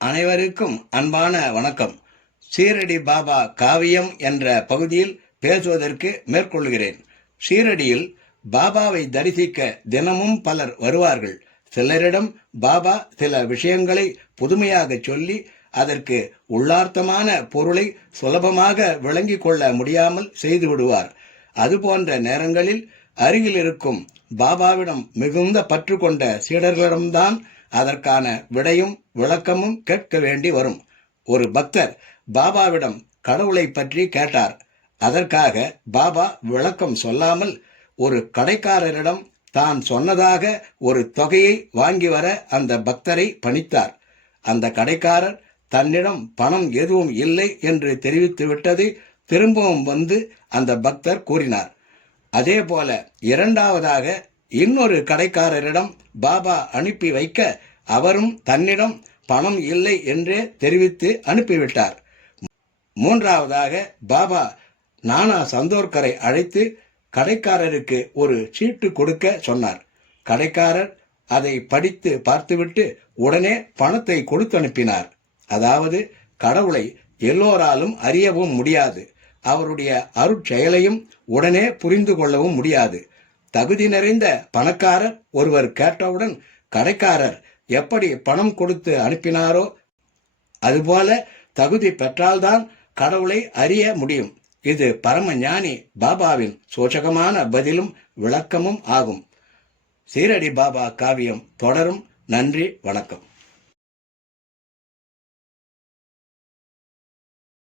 அனைவருக்கும் அன்பான வணக்கம். ஷீரடி பாபா காவியம் என்ற பகுதியில் பேசுவதற்கு மேற்கொள்கிறேன். ஷீரடியில் பாபாவை தரிசிக்க தினமும் பலர் வருவார்கள். சிலரிடம் பாபா சில விஷயங்களை புதுமையாக சொல்லி அதற்கு உள்ளார்த்தமான பொருளை சுலபமாக விளங்கிக் கொள்ள முடியாமல் செய்து விடுவார். அதுபோன்ற நேரங்களில் அருகில் இருக்கும் பாபாவிடம் மிகுந்த பற்று கொண்ட சீடர்களிடம்தான் அதற்கான விடையும் விளக்கமும் கேட்க வேண்டி வரும். ஒரு பக்தர் பாபாவிடம் கடவுளை பற்றி கேட்டார். அதற்காக பாபா விளக்கம் சொல்லாமல் ஒரு கடைக்காரரிடம் தான் சொன்னதாக ஒரு தொகையை வாங்கி வர அந்த பக்தரை பணித்தார். அந்த கடைக்காரர் தன்னிடம் பணம் எதுவும் இல்லை என்று தெரிவித்து விட்டதை திரும்பவும் வந்து அந்த பக்தர் கூறினார். அதே போல இரண்டாவதாக இன்னொரு கடைக்காரரிடம் பாபா அனுப்பி வைக்க அவரும் தன்னிடம் பணம் இல்லை என்றே தெரிவித்து அனுப்பிவிட்டார். மூன்றாவதாக பாபா நானா சந்தோர்கரை அழைத்து கடைக்காரருக்கு ஒரு சீட்டு கொடுக்க சொன்னார். கடைக்காரர் அதை படித்து பார்த்துவிட்டு உடனே பணத்தை கொடுத்து அனுப்பினார். அதாவது கடவுளை எல்லோராலும் அறியவும் முடியாது, அவருடைய அருட்செயலையும் உடனே புரிந்து கொள்ளவும் முடியாது. தகுதி நிறைந்த பணக்காரர் ஒருவர் கேட்டவுடன் கடைக்காரர் எப்படி பணம் கொடுத்து அனுப்பினாரோ அதுபோல தகுதி பெற்றால்தான் கடவுளை அறிய முடியும். இது பரம ஞானி பாபாவின் சோசகமான பதிலும் விளக்கமும் ஆகும். ஷீரடி பாபா காவியம் தொடரும். நன்றி, வணக்கம்.